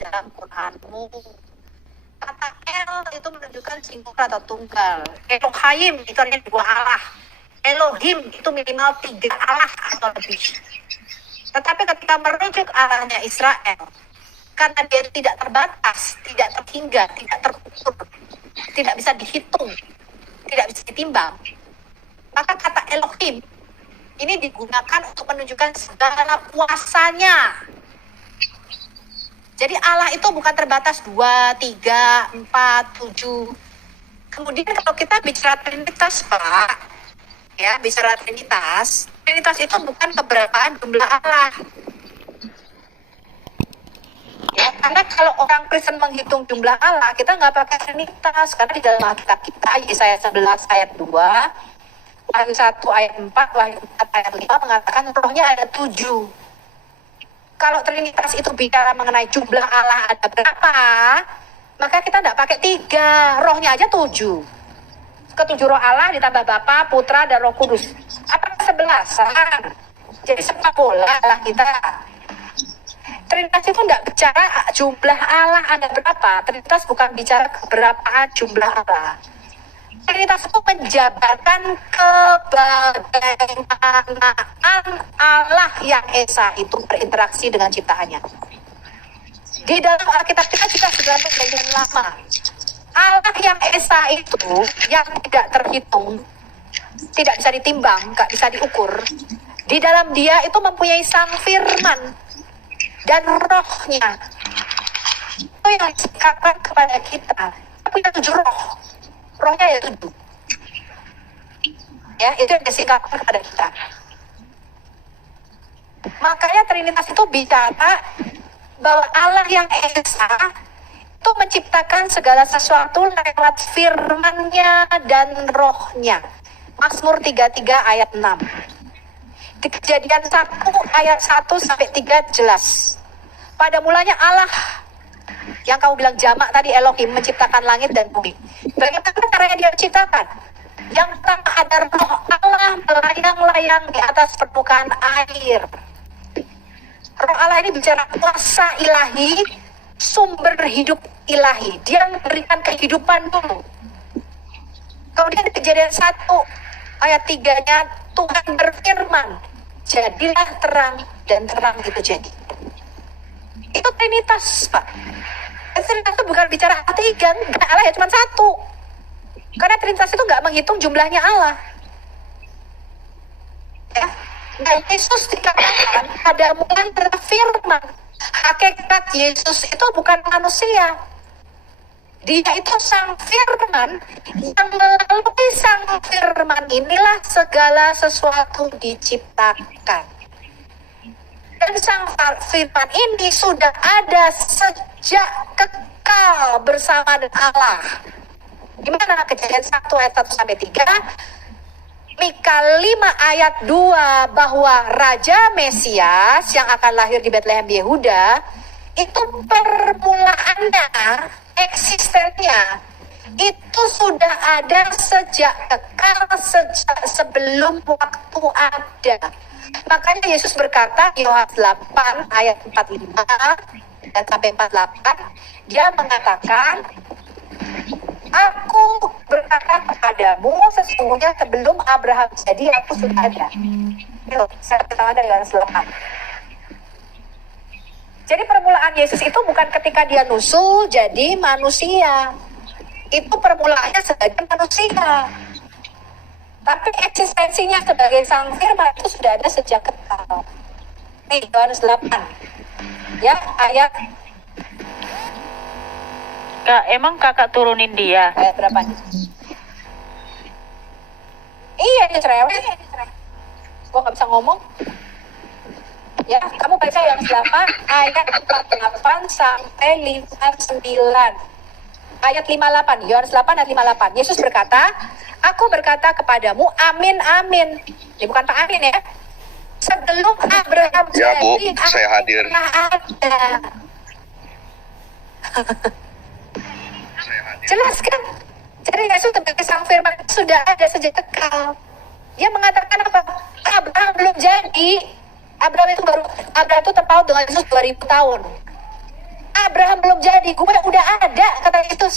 dalam Quranmu. Kata El itu menunjukkan singular atau tunggal. Elohim itu artinya dua Allah. Elohim itu minimal 3 Allah atau lebih. Tetapi ketika merujuk Allahnya Israel, karena dia tidak terbatas, tidak terhingga, tidak terukur, tidak bisa dihitung, tidak bisa ditimbang, maka kata Elohim ini digunakan untuk menunjukkan segala kuasanya. Jadi Allah itu bukan terbatas 2, 3, 4, 7. Kemudian kalau kita bicara Trinitas, Pak, ya bicara Trinitas itu bukan keberapaan jumlah Allah. Ya, karena kalau orang Kristen menghitung jumlah Allah, kita nggak pakai Trinitas, karena di dalam Alkitab kita, Yesaya 11 ayat 2, Wahyu 1 ayat 4, Wahyu 4 ayat 5 mengatakan rohnya ada 7. Kalau Trinitas itu bicara mengenai jumlah Allah ada berapa, maka kita tidak pakai 3, rohnya aja 7. Ketujuh roh Allah ditambah Bapa, Putra, dan Roh Kudus. Apa 11? Jadi sepak bola Allah kita. Trinitas itu tidak bicara jumlah Allah ada berapa. Trinitas bukan bicara keberapaan jumlah Allah. Trinitas itu menjabarkan kebagaimana Allah yang Esa itu berinteraksi dengan ciptaannya. Di dalam Alkitab kita juga sudah perjanjian lama. Allah yang Esa itu yang tidak terhitung, tidak bisa ditimbang, nggak bisa diukur. Di dalam dia itu mempunyai sang firman dan rohnya. Itu yang dikatakan kepada kita. Kita punya 7 roh. Rohnya ya 7. Ya, itu yang disikapkan kepada kita. Makanya Trinitas itu bicara bahwa Allah yang Esa itu menciptakan segala sesuatu lewat firman-Nya dan rohnya. Mazmur 33 ayat 6. Di Kejadian 1 ayat 1 sampai 3 jelas. Pada mulanya Allah, yang kamu bilang jamak tadi, Elohim, menciptakan langit dan bumi. Bagaimana caranya dia menciptakan? Yang pertama ada roh Allah melayang-layang di atas permukaan air. Roh Allah ini bicara kuasa ilahi, sumber hidup ilahi. Dia memberikan kehidupan dulu. Kemudian di Kejadian 1 ayat 3-nya, Tuhan berfirman, jadilah terang, dan terang itu jadi. Itu Trinitas, Pak. Trinitas itu bukan bicara tiga, enggak, Allah ya cuma 1. Karena Trinitas itu enggak menghitung jumlahnya Allah. Ya. Dan Yesus dikatakan pada mulanya adalah firman. Hakikat Yesus itu bukan manusia. Dia itu sang firman, yang melalui sang firman inilah segala sesuatu diciptakan. Dan sang firman ini sudah ada sejak kekal bersama dengan Allah. Gimana Kejadian 1 ayat 1 sampai 3? Mika 5 ayat 2 bahwa Raja Mesias yang akan lahir di Bethlehem Yehuda itu permulaannya, eksistennya itu sudah ada sejak kekal, sejak sebelum waktu ada. Makanya Yesus berkata Yohanes 8 ayat 45 dan sampai 48, dia mengatakan, aku berkata kepadamu sesungguhnya sebelum Abraham jadi aku sudah ada. Yuk, saya katakan dari Yohanes 8. Jadi permulaan Yesus itu bukan ketika dia nusul jadi manusia. Itu permulaannya sebagai manusia. Tapi eksistensinya sebagai sang firman itu sudah ada sejak kekal. Nih, Yohanes 8. Ya, ayat. Kak, emang kakak turunin dia? Ayat berapa nih? Iya, dia cerewet. Gua nggak bisa ngomong. Ya, kamu baca Yohanes 8 ayat 48 sampai 59. Ayat 58, Yohanes 8 ayat 58. Yesus berkata, aku berkata kepadamu, amin, amin. Ini bukan Pak Amin ya. Sebelum Abraham Ya Bu, jadi, saya hadir. Ada. Jelas kan? Jadi Yesus sebagai sang firman sudah ada sejak kekal. Dia mengatakan apa? Abraham belum jadi. Abraham itu terpaut dengan Yesus 2000 tahun. Abraham belum jadi, gue udah ada kata itu.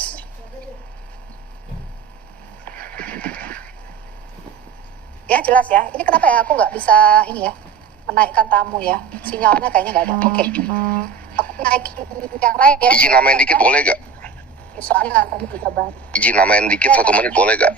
Ya jelas ya. Ini kenapa ya aku nggak bisa ini ya menaikkan tamu ya? Sinyalnya kayaknya nggak ada. Oke. Aku naikin yang lain ya. Izin namain dikit boleh gak? Soalnya nggak tadi juga banget. Izin namain dikit 1 menit boleh gak?